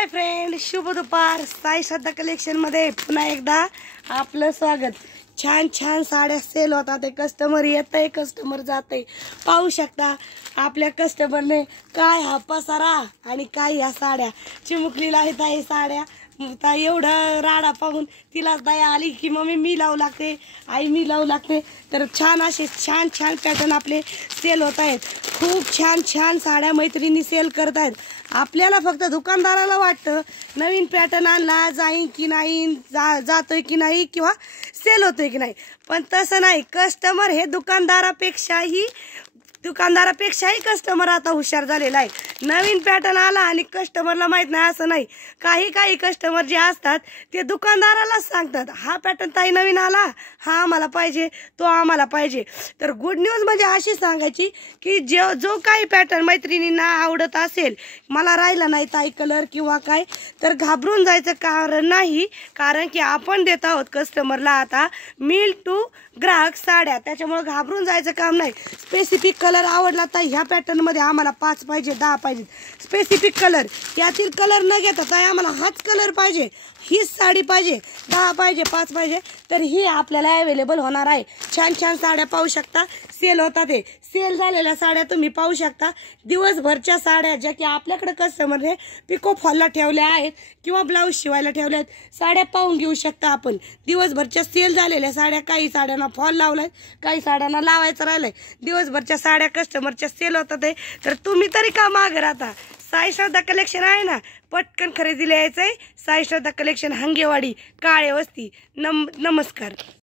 Hi friend, शुभ दुपार. साई श्रद्धा collection मध्ये पुन्हा एकदा आपलं स्वागत. छान छान साड्या सेल होतात. कस्टमर येत आहे, कस्टमर जात आहे. पाहू शकता आपल्या कस्टमरने काय हा पसारा आणि काय ह्या साड्या चिमुकलीला आहेत. आहे साड्या एवढं राडा पाहून तिला दया आली की मम्मी मी लावू लागते, आई मी लावू लागते. तर छान असे छान छान पॅटर्न आपले सेल होत आहेत. खूप छान छान साड्या मैत्रिणी सेल करत आहेत. आपल्याला फक्त दुकानदाराला वाटतं नवीन पॅटर्न आणला जाईन की नाही, जातोय की नाही किंवा सेल होतोय की नाही, पण तसं नाही. कस्टमर हे दुकानदारापेक्षाही कस्टमर आता हुशार झालेला आहे. नवीन पॅटर्न आला आणि कस्टमरला माहित नाही असं नाही. काही कस्टमर जे असतात ते दुकानदारालाच सांगतात, हा पॅटर्न ताई नवीन आला, हा आम्हाला पाहिजे, तो आम्हाला पाहिजे. तर गुड न्यूज म्हणजे अशी सांगायची की जो काही पॅटर्न मैत्रिणींना आवडत असेल, मला राहिला नाही ताई कलर किंवा काय, तर घाबरून जायचं कारण नाही. कारण की आपण देत आहोत कस्टमरला आता मिल टू ग्राहक साड्या, त्याच्यामुळे घाबरून जायचं काम नाही. स्पेसिफिक कलर आवडला तर ह्या पॅटर्न मध्ये आम्हाला 5 पाहिजे, 10 पाहिजे. स्पेसिफिक कलर यातील कलर न घेता ताई आम्हाला हाच कलर पाहिजे, हीच साडी पाहिजे, 10 पाहिजे, 5 पाहिजे, तर ही आपल्याला अवेलेबल होणार आहे. छान छान साड्या पाहू शकता. सेल होतात. ते सेल झालेल्या साड्या तुम्ही पाहू शकता. दिवसभरच्या साड्या ज्या की आपल्याकडे कस्टमरने पिको फॉलला ठेवल्या आहेत किंवा ब्लाऊज शिवायला ठेवल्या आहेत, साड्या पाहून घेऊ शकता आपण. दिवसभरच्या सेल झालेल्या साड्या, काही साड्यांना फॉल लावलाय, काही साड्यांना लावायचं राहिलंय. दिवसभरच्या साड्या कस्टमरच्या सेल होतात. तर तुम्ही तरी का मागे राहता? साई श्रद्धा कलेक्शन आहे ना, पटकन खरेदीला यायचंय. साई श्रद्धा कलेक्शन, हंगेवाडी, काळे वस्ती. नमस्कार.